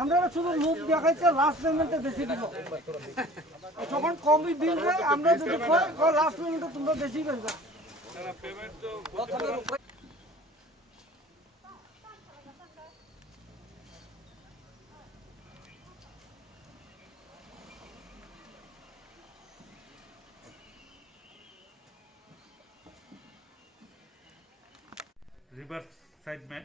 আমরা শুধু মুখ দেখাইছে লাস্ট পেমেন্টে বেশি দিব যখন কমই দিন যায় আমরা যদি লাস্ট পেমেন্টে তোমরা বেশি করবে रिवर्स साइड में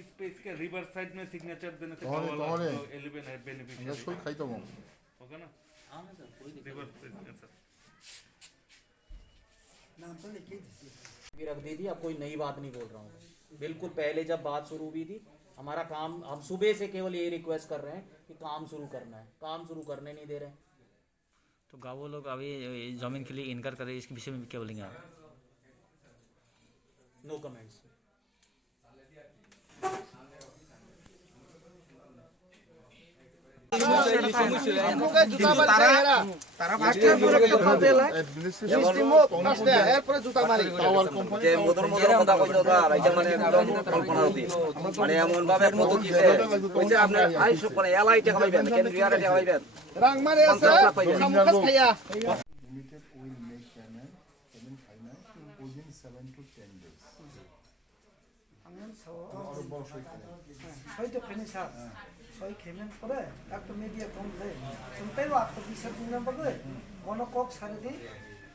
इस पे इसके रिवर्स साइड में सिग्नेचर देने से एलिवेन है बेनिफिशियरी होगा ना रिवर्स सर रख दी थी। अब कोई नई बात नहीं बोल रहा हूँ। बिल्कुल पहले जब बात शुरू हुई थी हमारा काम, हम सुबह से केवल ये रिक्वेस्ट कर रहे हैं कि काम शुरू करना है, काम शुरू करने नहीं दे रहे हैं। तो गाँव लोग अभी जमीन के लिए इनकार कर रहे हैं, इसके विषय में क्या बोलेंगे आप? No comments. 저희 개명권에 딱 미디어 통해 좀 빼와 또 비슷한 number도 어느 꼭 사례디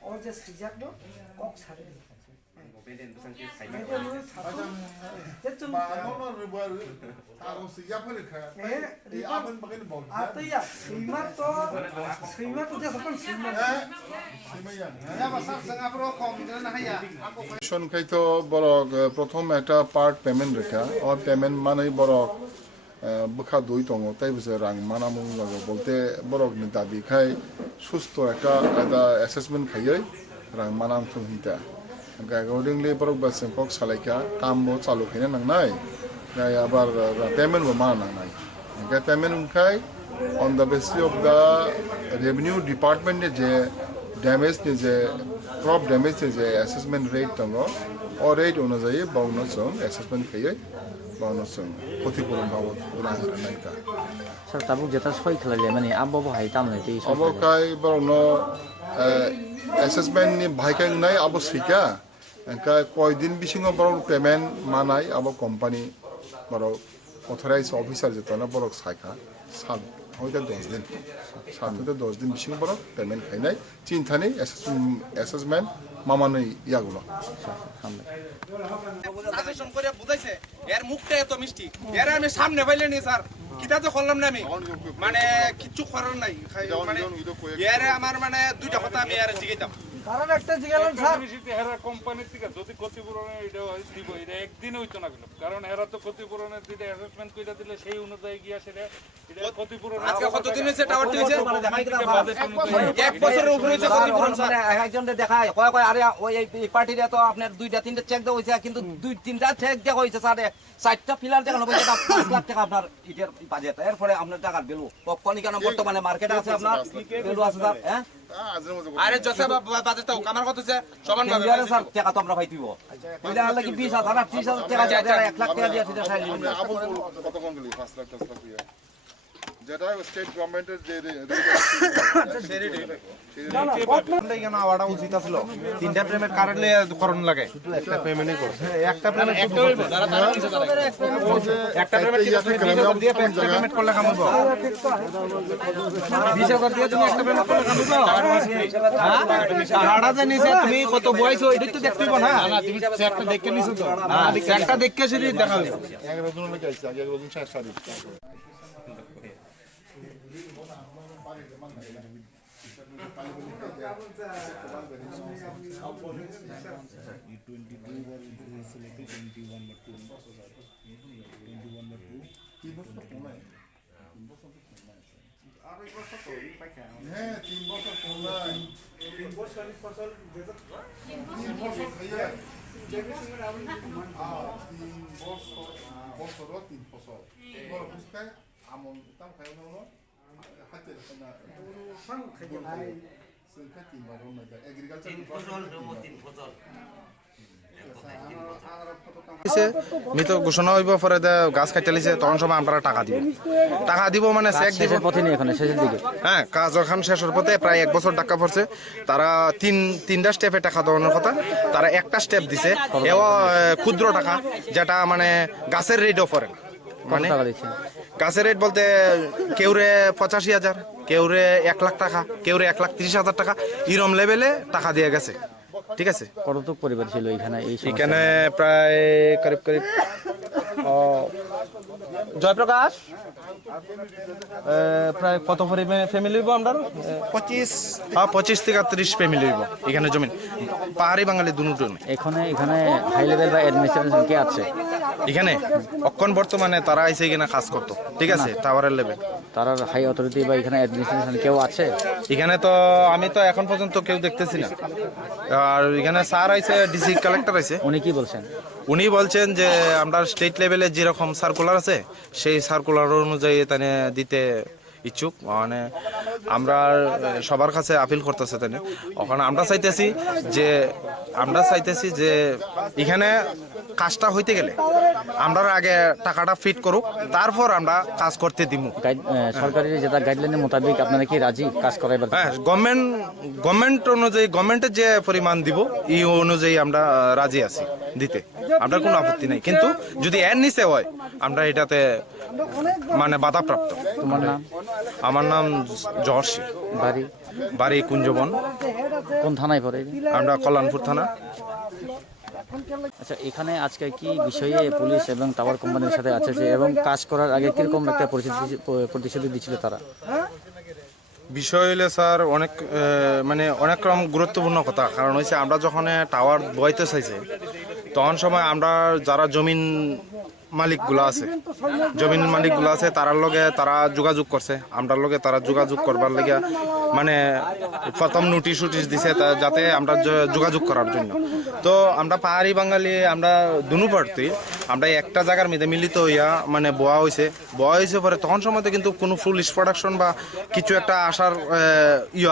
어제 시작도 꼭 사례디 매대는 사도 대충 tahu siapa mereka? 네 Aman pakai bom. 아또야 스이마도 저선 스이마 Ya pasal setengah pro kom dengan haya. সংখ্যায়িত বড় প্রথম একটা পার্ট পেমেন্ট রেখা আর পেমেন্ট মানে বড় বখা দুই দङ তাই বুঝে রাং মানামু বলতে বড় দাবি খাই সুস্থ একটা অ্যাসেসমেন্ট খাইयै রাং মানাম থুহিতা অ্যাকর্ডিংলি বড় বাসে পক সালাইকা কামবো চালু খাইনা নাंनाय गाय आबार पेमेंट बो मा नांनाय गाय पेमेंट उनखाय on the basis of the revenue department जे damage नि जे crop damage नि जे assessment rate दङ or rate অনুযায়ী बावनो जों assessment खाइयै बावनो जों ক্ষতিপূরণ बाबद उरां नायका सर ताबुक जेता सय खलाले माने आबो हाय तामने दै अबो खाय बावनो assessment नि भाइखाय नाय आबो सिका का कय दिन बिसिङाव बाव पेमेंट मानाय आबो कंपनी बाव अथराइज ऑफिसर जेतना बरक सायखा सात हयতো 10 दिन 7 থেকে 10 दिन बिसिङाव बाव पेमेंट खायनाय चिन्तानि assessment মামানে ইয়াগুলো সাজেশন করে বুঝাইছে এর মুখটা এত মিষ্টি এর আমি সামনে পাইলে নি স্যার কিটা তো করলাম না আমি মানে কিচ্ছু করার নাই মানে এর আমার মানে দুইটা কথা আমি এর জিগাইতাম কারণ একটা জিগালেন স্যার হেরা কোম্পানি থেকে যদি ক্ষতিপূরণের এটা দিব এটা একদিন হইতো না কিন্তু কারণ হেরা তো ক্ষতিপূরণের দিতে অ্যাসেসমেন্ট কইরা দিলে সেই অনুযায়ী গিয়া সেটা এটা ক্ষতিপূরণ আজকে কতদিন হইছে টাওয়ারটি হইছে এক বছরের উপরে হইছে ক্ষতিপূরণ স্যার একজনকে দেখায় কয় কয় আরে ওই এই পার্টিতে তো আপনার দুইটা তিনটা চেক দেওয়া হইছে কিন্তু দুই তিনটা চেক দেওয়া হইছে স্যার চারটা ফিলার দেখানো হইছে 5 লাখ টাকা আপনার ইটের বাজেট এরপরে আপনার টাকার ভ্যালু কখনই কেন বর্তমানে মার্কেটে আছে আপনার ভ্যালু আছে স্যার হ্যাঁ আরে জসে বাজেট তাও আমার কত হইছে সমান ভাবে স্যার টাকা তো আমরা পাইতিব কইলা লাগি 20000 আর 30000 টাকা দিয়ে 1 লাখ টাকা দিয়ে দিতে চাই আবু কত কোন গলি 5 লাখ 10 লাখ ইয়া যেটা স্টেট গভর্নমেন্টের যে কেন আওয়াটা উচিত ছিল তিনটা পেমেন্ট কারেন্টলি করণ লাগে শুধু একটা পেমেন্টই করছে একটা পেমেন্ট একটা পেমেন্ট দিয়ে পেমেন্ট করলে কাম হবে 20000 দিয়ে তুমি একটা পেমেন্ট করলে কাম হবে টাকাটা যে নিছে তুমি কত বয়সো এটা তো দেখতেই না না তুমি একটা দেখে নিছো তো একটা দেখে সেটা দেখা হইছে 11 জন লাগে আছে 11 জন 4 সারি হ্যাঁ 3 বছর পড়লাই বছরত 3 ফসল বড় বুঝতে আমন তাম খাইনো হাতে না sang khai lai সংখ্যা 3 বার হল এগ্রিকালচার মৃত ঘোষণা হইব পরে গাছ কাটি লিছে তখন সময় আমরা টাকা দিব মানে চেক দিব শেষের পথে নেই এখানে শেষের দিকে হ্যাঁ কাজ যখন শেষের পথে প্রায় 1 বছর টাকা পড়ছে তারা তিনটা স্টেপে টাকা দেওয়ানোর কথা তারা একটা স্টেপ দিছে এও ক্ষুদ্র টাকা যেটা মানে গাছের রেটও পড়ে না মানে টাকা দিচ্ছে গাছের রেট বলতে কেউরে 85,000 কেউরে 1 লাখ টাকা কেউরে 1,30,000 টাকা এরম লেভেলে টাকা দিয়ে গেছে ঠিক আছে কতটুক পরিবার ছিল এখানে এই সমস্যা? এখানে প্রায় করিব জয়প্রকাশ প্রায় কত ফ্যামিলি হইব আমরা 25 থেকে 30 ফ্যামিলি হইব এখানে জমি পাহাড়ি বাঙালি দুটো এখানে হাই লেভেল বা অ্যাডমিনিস্ট্রেশন কে আছে এখানে অক্ষণ বর্তমানে তারা আইসে কিনা কাজ করতো ঠিক আছে টাওয়ারের লেভেল তারা হাই অথরিটি বা এখানে অ্যাডমিনিস্ট্রেশন কেউ আছে এখানে তো আমি তো এখন পর্যন্ত কেউ দেখতেছি না আর এখানে স্যার আইছে ডিসি কালেক্টর আইছে উনি কি বলছেন উনি বলছেন যে আমরা স্টেট লেভেলে যেরকম সার্কুলার আছে সেই সার্কুলার অনুযায়ী তানে দিতে ইচ্ছুক মানে আমরা সবার কাছে আপিল করতেছে তানে ওখানে আমরা চাইতেছি যে এখানে কাজটা হইতে গেলে আমরা আগে টাকাটা ফিট করুক তারপর আমরা কাজ করতে দিব সরকারি যেটা গাইডলাইনের মোতাবেক আপনারা কি রাজি কাজ করাইবার হ্যাঁ গভর্নমেন্ট অনুযায়ী গভর্নমেন্টের যে পরিমাণ দিব এই অনুযায়ী আমরা রাজি আছি দিতে আমরা কোনো আপত্তি নাই কিন্তু যদি এর নিচে হয় আমরা এটাতে মানে বাধাপ্রাপ্ত তোমার নাম আমার নাম জহর্ষি বাড়ি কুঞ্জবন কোন থানায় পড়ে আমরা কল্যাণপুর থানা আচ্ছা এখানে আজকে কি বিষয়ে পুলিশ এবং টাওয়ার কোম্পানির সাথে আছে যে এবং কাজ করার আগে কিরকম একটা প্রতিশ্রুতি দিচ্ছিল তারা বিষয় হইলে স্যার অনেক রকম গুরুত্বপূর্ণ কথা কারণ হচ্ছে আমরা যখন টাওয়ার বইতে চাইছে তখন সময় আমরা যারা জমিন মালিকগুলো আছে তারার লগে তারা যোগাযোগ করছে আমরার লগে তারা যোগাযোগ করবার লাগিয়া মানে প্রথম নোটিশ দিছে যাতে আমরা যোগাযোগ করার জন্য তো আমরা পাহাড়ি বাঙালি আমরা দুনু প্রার্থী আমরা একটা জায়গার মধ্যে মিলিত হইয়া মানে বোয়া হয়েছে পরে তখন সময়তে কিন্তু কোনো পুলিশ প্রোডাকশন বা কিছু একটা আসার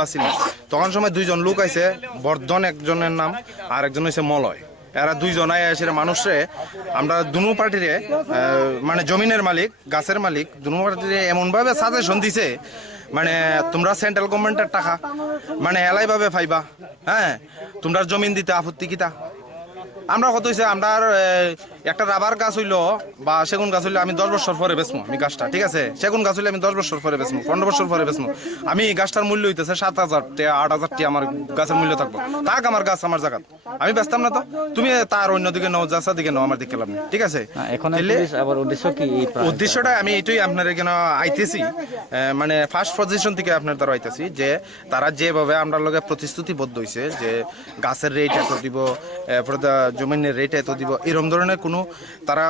আসিল তখন সময় 2 জন লোক আইছে বর্ধন একজনের নাম আর একজন হয়েছে মলয় এরা 2 জনাই আসে মানুষরে আমরা দুনু পার্টিরে মানে জমিনের মালিক গাছের মালিক দুনু পার্টিরে এমনভাবে সাজেশন দিছে মানে তোমরা সেন্ট্রাল গভর্নমেন্টের টাকা মানে এলাইভাবে পাইবা হ্যাঁ তোমরা জমিন দিতে আপত্তি কিতা আমরা কত হয়েছে আমরা একটা রাবার গাছ হইলো বা সেগুন গাছ হইলে আমি 10 বছর পরে বেচমু আমি গাছটা ঠিক আছে সেগুন গাছ হইলে আমি 10 বছর পরে বেচমু 15 বছর পরে বেচমু আমি গাছটার মূল্য হইতেছে 7,000 টাকা 8,000 টাকা আমার গাছের মূল্য থাকবো তাক আমার গাছ আমার জায়গা আমি বেচতাম না তো তুমি তার অন্যদিকে নাও যাচার দিকে নাও আমার দিকে লাভ নেই ঠিক আছে এখন আবার উদ্দেশ্য কি উদ্দেশ্যটা আমি এটাই আপনার এখানে আইতেছি মানে ফার্স্ট পজিশন থেকে আপনার দ্বারা আইতেছি যে তারা যেভাবে আমরা লগে প্রতিশ্রুতিবদ্ধ হয়েছে যে গাছের রেট এত দিব জমিনের রেট এত দিব এরকম ধরনের কোনো তারা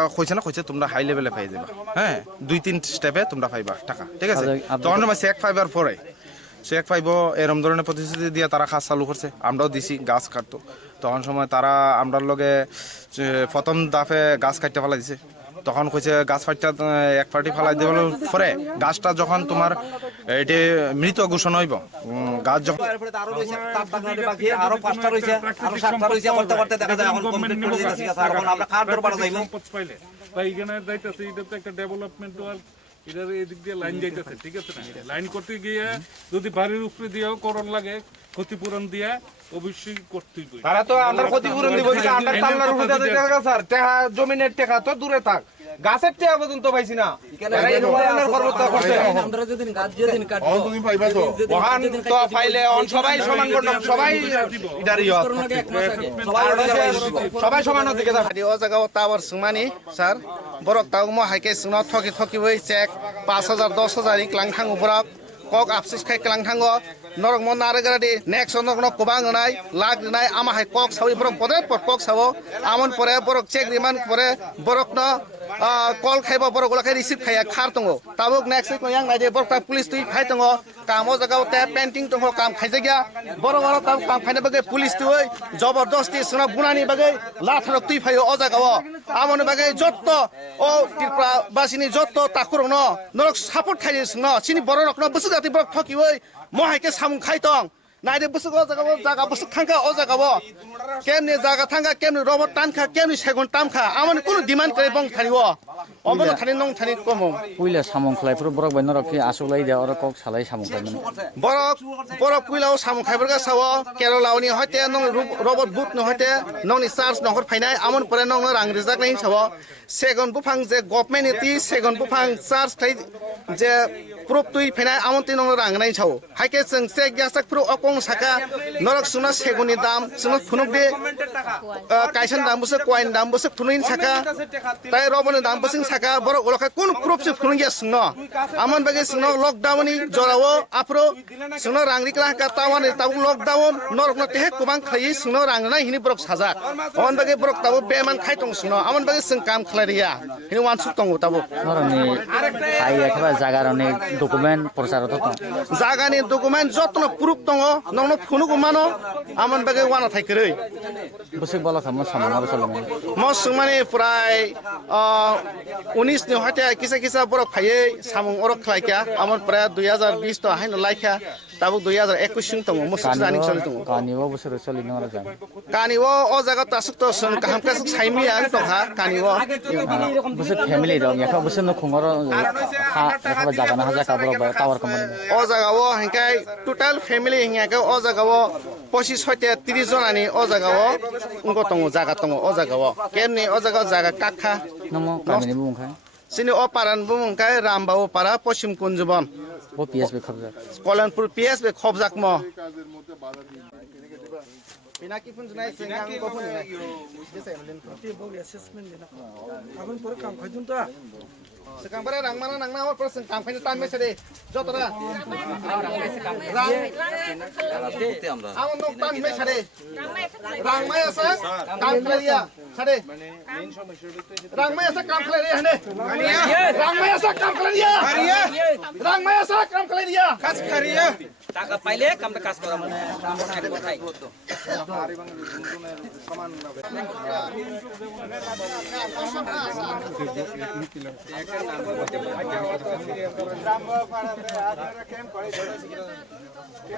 কইছে তোমরা হাই লেভেলে পাই যাবা হ্যাঁ 2-3 স্টেপে তোমরা পাইবা টাকা ঠিক আছে তখন সময় চেক ফাইবার পরে চেক পাইব এরকম ধরনের প্রতিশ্রুতি দিয়ে তারা কাজ চালু করছে আমরাও দিছি গাছ কাটতো তখন সময় তারা আমরার লগে প্রথম দাফে গাছ কাটতে ফেলা দিছে তখন কইছে গাছ ফাইটটা এক পার্টি ফেলাই দেওয়ার পরে গাছটা যখন তোমার এটি মৃত ঘোষণা হইব গাছ যখন আরো 5টা রয়েছে আরো 7টা রয়েছে করতে করতে দেখা যায় এখন কমপ্লিট করে দিতেছি স্যার এখন আমরা কার দরবারে যাইব পাইলে বা এখানে যাইতেছে এটা তো একটা ডেভেলপমেন্ট ওয়ার্ক এটার এদিক দিয়ে লাইন যাইতেছে ঠিক আছে না লাইন করতে গিয়ে যদি বাড়ির উপরে দিয়েও করণ লাগে ক্ষতিপূরণ দিয়ে অবশ্যই করতেই হবে তারা তো আমরা ক্ষতিপূরণ দিব আমরা তাল্লার উপরে দিতে টাকা স্যার টাকা জমিনের টাকা তো দূরে থাক গাছের টাকা পর্যন্ত পাইছি না এরা এই ধরনের কর্মতা করছে আমরা যেদিন গাছ যেদিন কাটবো তুমি পাইবা তো ওখান তো ফাইলে অন সবাই সমান করলাম সবাই ইদারি সবাই সমান দিকে যাবে ও জায়গা টাওয়ার সুমানি স্যার বরক তাও মো হাইকে সুনা থকি বই চেক 5,000 10,000 ইকলাং থাঙ্গো বরক কক আফসোস খাই ক্লাং থাঙ্গো নরক মন নারেগারাদি নেক্সট নক কোবাং নাই লাগ নাই আমা হাই কক সাউই বরক পদে কক সাও আমন পরে বরক চেক রিমান পরে বরক ন কল খাইবা বরক গুলা খাই রিসিভ খাইয়া খার দङ তাবুক नेक्स्ट को yang नाइजे बरका पुलिस तुइ फाइ दङ কাম ও জায়গা পেন্টিং তো কাম খাইছে গিয়া বড় বড় কাম খাইনে বাগে পুলিশ তুই জবরদস্তি সোনা বুনানি বাগে লাথার তুই ফাই ও জায়গা আমন বাগে যত ও ত্রিপুরা বাসিনী যত তাকুর ন নরক সাপোর্ট খাই ন চিনি বড় রকম বসু জাতি বড় ঠকি ওই মহাইকে সামুং খাইতং নাইদে বসু জায়গা বসু থাঙ্কা ও জায়গা কেমনি জায়গা থাঙ্কা কেমনি রবট টানখা কেমনি সেগুন টামখা আমার কোনো ডিমান্ড করে বং থানিব অবন থানি নং থানি কম পুইলা সামং খালাইফोर বরক বাইন রকি আসুলাই দে আর কক সালাই সামং খাইমান বড় পুইলাও সামু খাইবরগা সাও কেরলাওনি হইতে নং রবট বুট ন হইতে নংনি চার্জ নহর ফাইনাই আমন পরে নং রাং রিজাক নাই সাও সেগুন বুফাং যে গভर्नमेंट তি সেগুন বুফাং চার্জ খাই যে প্রুফ তুই ফাইনাই আমন তি নং রাং নাই সাও হাইকে जों से ग्यासाक प्रो अकं साका नरक सुना सेगुनि दाम सुना फुनुक दे काइसन दाम बसे कइन दाम बसे फुनुइन साका ताइ रबन दाम बसे साका बर ओलखा कोन प्रूफ से फुनुन गया सुनो आमन बगे सुनो लॉकडाउन नि जरावो आप्रो सुनो रांगरि क्ला का तावन ताव लॉकडाउन नरक न तेहे कुबां खयै सुनो रांग ना हिनि ब्रक साजा अमन बगे ब्रक ताव बेमान खाइतों सुनो आमन बगे जों काम खलारिया हिनि वान सुक दङ ताव नरनि आइ एखबा जागारनि डकुमेन्ट प्रचार त जागानि डकुमेन्ट जतन प्रुफ दङ नंनो फुनुगु मानो आमन बगे वाना थाइकरै बसे बला खाम सामं आरो सलम म सुमाने प्राय 19 नि हते किसा किसा बरक फायै सामं अरक खलाइका आमन प्राय 2020 त हाइन लाइका ताबु 2021 सिम तङ म सुजानि चलि दङ कानिबो बोसोर सलिनो आरो जान कानिबो अ जागा तासुक त सन काहाम कासुक साइमिया तखा कानिबो बोसोर फेमिलि दं एखा बोसोर न खुंगर हा एखा जागा ना हाजा काबर टावर कम्पानी अ जागावो हेंकाय टोटल फेमिलि हिंयाके अ जागावो 25 हते 30 जनानि अ जागावो उंगो तङ जागा तङ अ जागावो केमनि अ जागा जागा काखा नमो कामिनि बुंखाय सिनि अ पारान बुंखाय रामबाव पारा पश्चिम कुंजबन वो पीएसबी खबजा कल्याणपुर पीएसबी खबजाक म पिनाकी फुनजनाय सिंगां बफुनि असेसमेन्ट देना आगुन पर काम खाइदुन त सेकांबारे रांगमाना नांगना अ पर जों काम खाइनो टाइम मेसेदे जतरा रां आमन नो टाइम मेसेदे रांमाया सा काम खालिया सादे रांमाया सा काम खालिया हने रांमाया सा काम खालिया रांमाया सा काम खालिया कास खालिया টাকা পাইলে কামটা কাজ করা মানে কথাই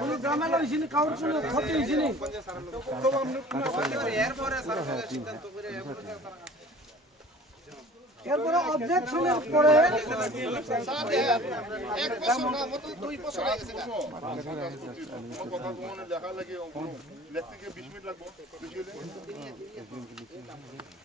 কোনো ঝামেলা হইছে নি কাউর কোনো ক্ষতি হইছে নি এরপরে অবজেকশনের পরে এক বছর না মত 2 বছর হয়ে গেছে কথা কোনে দেখা লাগে লেখতে 20 মিনিট লাগবে